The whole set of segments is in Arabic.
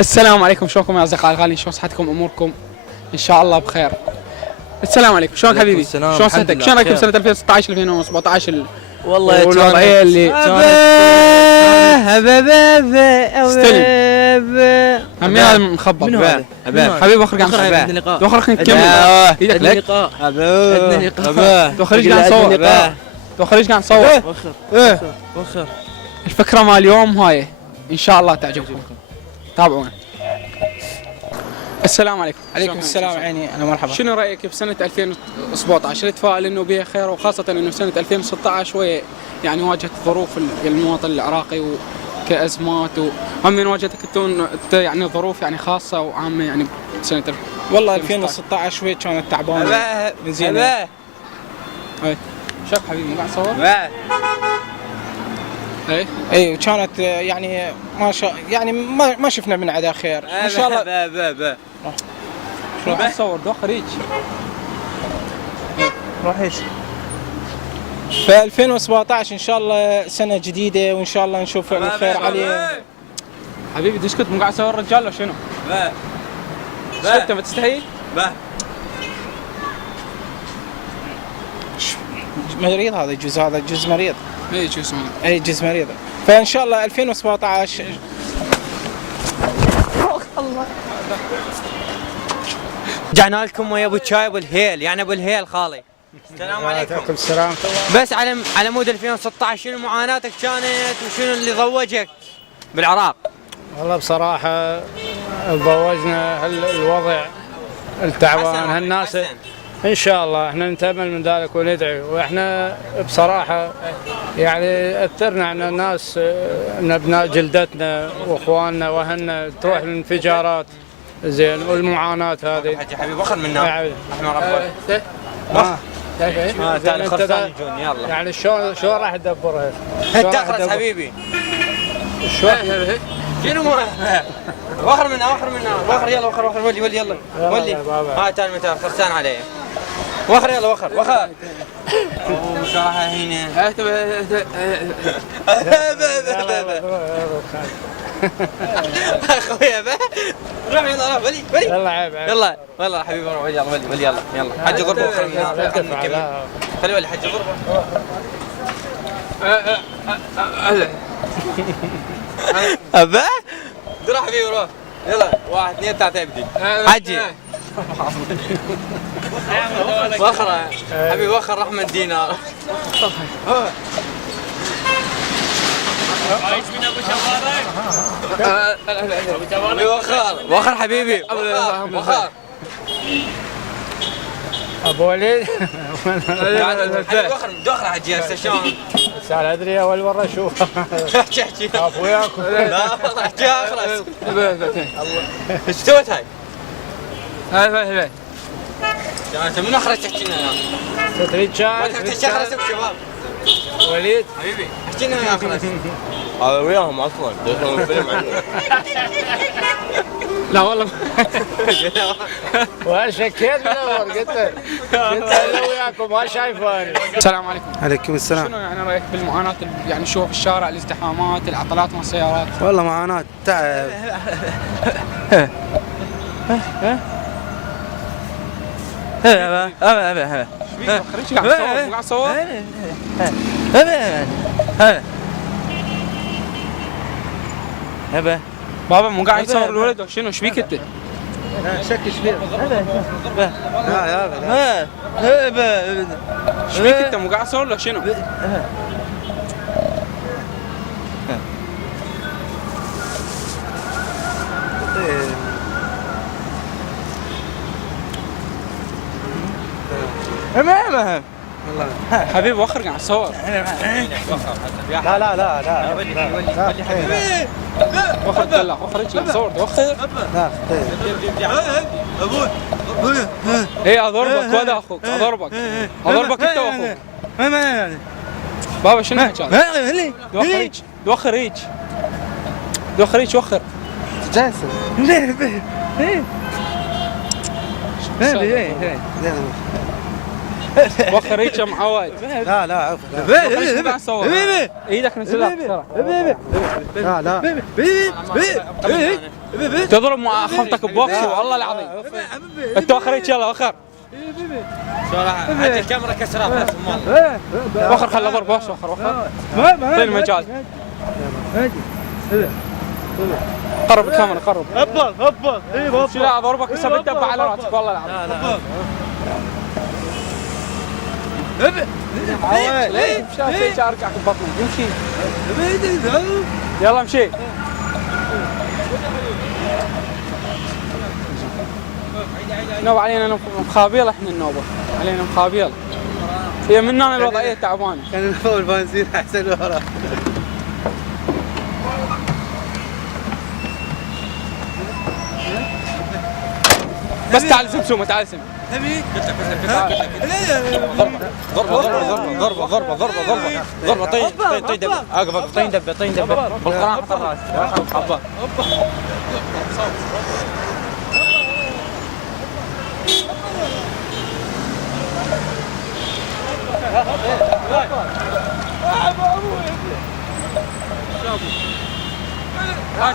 السلام عليكم، شلونكم يا اصدقائي الغاليين؟ شلون صحتكم؟ اموركم ان شاء الله بخير. السلام عليكم، شلونك حبيبي؟ شلون صحتك؟ شلون رايكم سنه 2016 2017 والله والوضعيه اللي استلم همي هذا مخبط حبيبي اخر قاعد عندنا لقاء دوخر نكمل ايدك لك لقاء عندنا لقاء دوخر ايش قاعد نصور دوخر ايش قاعد نصور وخر الفكره مال اليوم هاي ان شاء الله تعجبكم تابعونا. السلام عليكم. عليكم السلام عيني، انا مرحبا. شنو رايك بسنه 2017؟ تفائل انه بها خير، وخاصه انه سنه 2016 شويه يعني واجهت ظروف المواطن العراقي وكازمات، وهم واجهتك انت يعني ظروف يعني خاصه وعامه يعني سنه والله 2016 شوي كانت تعبانه زين. اي شوف حبيبي قاعد تصور؟ اي كانت يعني ما يعني ما شفنا من عدا خير ان شاء الله. شلون قاعد تصور؟ دو خريج روح ايش ف 2017 ان شاء الله سنه جديده، وان شاء الله نشوف الخير عليه. حبيبي تسكت؟ مو قاعد تصور رجال ولا شنو؟ اسكت ما تستحي؟ مريض هذا الجزء، هذا جزء مريض. اي جزء مريض. اي جزء مريض. فان شاء الله 2017 رجعنا لكم ويا ابو الشاي ابو الهيل، يعني ابو الهيل خالي. السلام عليكم. السلام. بس على مود 2016 شنو معاناتك كانت وشنو اللي ضوجك بالعراق؟ والله بصراحة ضوجنا الوضع التعبان هالناس. ان شاء الله احنا نتامل من ذلك وندعي، واحنا بصراحه يعني اثرنا على الناس ان ابناء جلدتنا واخواننا واهلنا تروح الانفجارات زين والمعاناه هذه. حبيبي وخر منا احنا ربك تعال خرسان يجون يلا. يعني شلون راح تدبرها؟ تخرس حبيبي شلون شنو وخر منا وخر يلا وخر ولي يلا ولي هاي تعال متى خرسان عليه وخر يلا وخر بصراحة هنا اخويا روح يلا ولي يلا عيب يلا والله حبيبي ولي يلا حج غربة وخر منا خلي ولي حج غربة أبا روح حبيبي روح يلا 1 2 3 ابدي حجي وخر حبيبي وخر رحمة دينار عايش من ابو شوارع وخر حبيبي وخر ابو وليد وخر حجي هسه شلون؟ سال ادري اول مره اشوفه. احكي خاف وياكم. لا والله احكي اخرس ايش سويت هاي؟ هاي انت من اخرس تحكي لنا اياها؟ تريد شاي؟ تحكي اخرس بشباب وليد حبيبي احكي لنا يا اخرس. هذا وياهم اصلا يدخلون الفيلم عنه. لا والله وشكيت من اول قلت انا وياكم ما شايفاني. السلام عليكم. عليكم السلام. شنو يعني رايك بالمعاناه يعني نشوفها في الشارع، الازدحامات، العطلات مال السيارات؟ والله معاناة تعب. خريج قاعد تصور بابا مو قاعد يصور الولد ولا شنو؟ ايش بيك انت؟ شك ايش فيه؟ ايش بيك انت مو قاعد تصور ولا شنو؟ حبيبي وخر قاعد تصور. لا وخر دلع وخر ايش قاعد تصور؟ وخر لا ايه اضربك وهذا اخوك اضربك انت واخوك. بابا شنو حكى؟ دوخر هيك وخر جالسة. وخر هيك يا معود. لا لا عفوا. ايدك نزلها بسرعه. لا لا. تضرب مع خمتك ببوكسي والله العظيم. انت وخر هيك يلا وخر. حتى الكاميرا كسرها. وخر خلي اضرب وخر وخر. اعطيني مجال. قرب الكاميرا قرب. هبط شو لا اضربك هسه بتدبع على راسك والله العظيم. ليه مشى ارجعك ببطنك امشي. يلا امشي. نوب علينا مخابيل احنا النوبه علينا مخابيل. هي مننا الوضعيه تعبانه. كان نفول بنزين احسن ورا. بس تعال سمسومه تعال سم. ضربه طين دب اقف طين دب بالقران حط الراس حبه.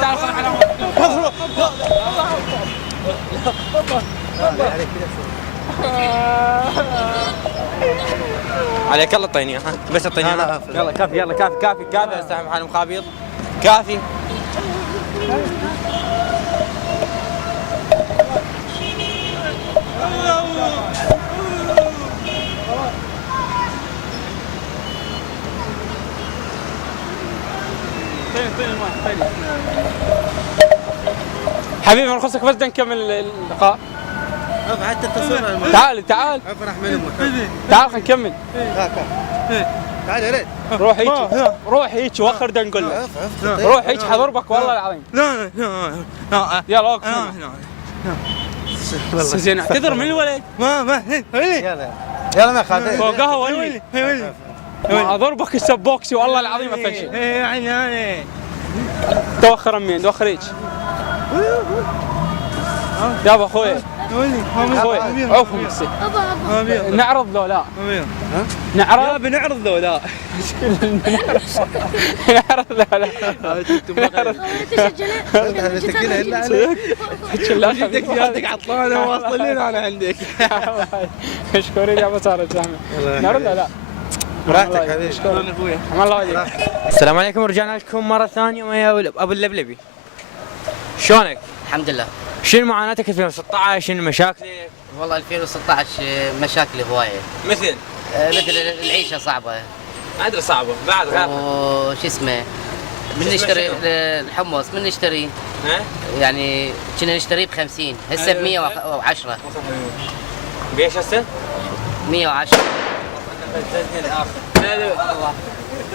تعال خلنا على عليك يلا الطينيه ها بس الطينيه يلا كافي يلا كافي استعمل حال مخابيط كافي. حبيبي رخصك بس نكمل اللقاء. حتى التصوير. تعال افرح من امك. تعال خلينا نكمل. تعال يا ريت. روح هيك وخر نقول له. روح هيك حضربك والله العظيم. لا يلا اوقف. زين اعتذر من الولد. ما يلا ما خاف. فوقها ولي. ما اضربك السبوكسي والله العظيم افشل. يعني توخر امين توخر هيك. يابا اخوي عوفهم بس نعرض لو لا نعرض بنعرض ذو لا نعرض لو لا تسجلها عندك زيادتك عطلانه واصلين انا عندك. مشكورين يا ابو ساره الجامع. نعرض لو لا براحتك حبيبي. شكرا اخوي عم الله وجهك. السلام عليكم ورجعنا لكم مره ثانيه ويا ابو اللبلبي. شلونك؟ الحمد لله. شنو معاناتك 2016؟ شنو مشاكلك؟ والله 2016 مشاكل هوايه مثل مثل العيشه صعبه ادري صعبه بعد غير وش اسمه من نشتري الحمص من نشتري ها يعني كنا نشتريه ب 50 هسه ب 110 بيش هسه؟ 110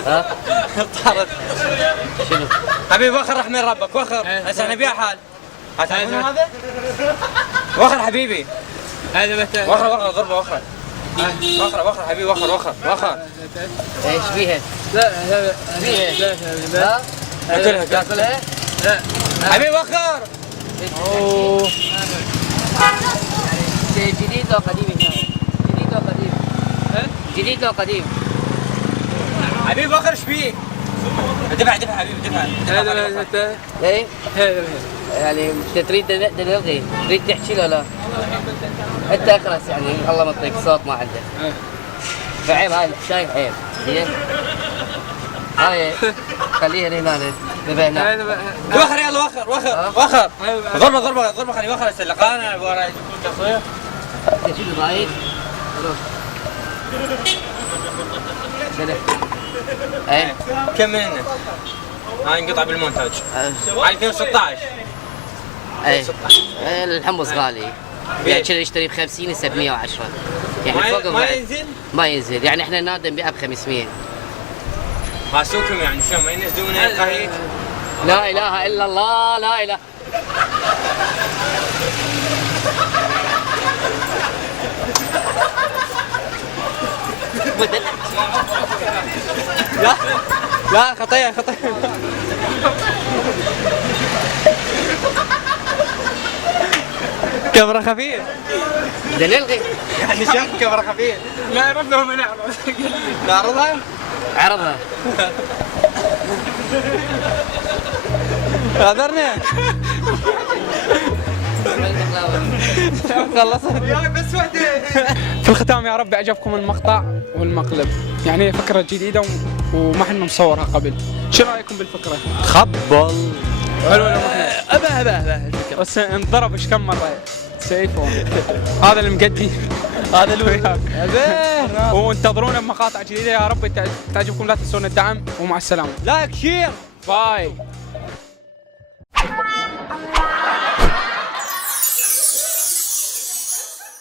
ها طارت شنو؟ حبيبي وخر رحمن ربك وخر هسه نبيع حال هتعرفون هذا؟ وخر حبيبي وخر ضربه وخر حبيبي وخر ايش فيها؟ فيها ها؟ اكلها تاكلها؟ حبيبي وخر اوه جديد لو قديم هنا جديد لو قديم حبيبي وخر ايش فيك؟ دفع حبيبي دفع ايه يعني انت تريد نلغي تريد تحكي له لا انت اخرس يعني الله مطيك صوت ما عنده فعيب هاي شايف عيب زين هاي خليها هنا هنا وخر يلا وخر ضربه خلي وخر هسه لقانا ورا التصوير شنو ضايق؟ ايه كم من هنا؟ هاي انقطع بالمونتاج 2016 ايه الحمص غالي يعني كنا نشتري ب 50 هسه ب 110 يعني فوق ما ينزل يعني احنا نادر نبيعها ب 500 ماسوكم يعني شو ما ينزلون قهيج لا اله الا الله لا اله لا خطيه كاميرا خفيف بدنا نلغي. يعني شاف كاميرا خفيف. لا يا رب ما نعرض. نعرضها؟ عرضها. غادرنا. خلصت. بس وحده. في الختام يا رب عجبكم المقطع والمقلب، يعني فكرة جديدة وما حنا مصورها قبل. شو رايكم بالفكرة؟ خبل. حلو ولا ما ابا بس انضرب ايش كم مرة سيفون. هذا المقدي هذا اللي وياك. وانتظرونا بمقاطع جديدة يا رب تعجبكم، لا تنسون الدعم ومع السلامة. لايك شير. باي.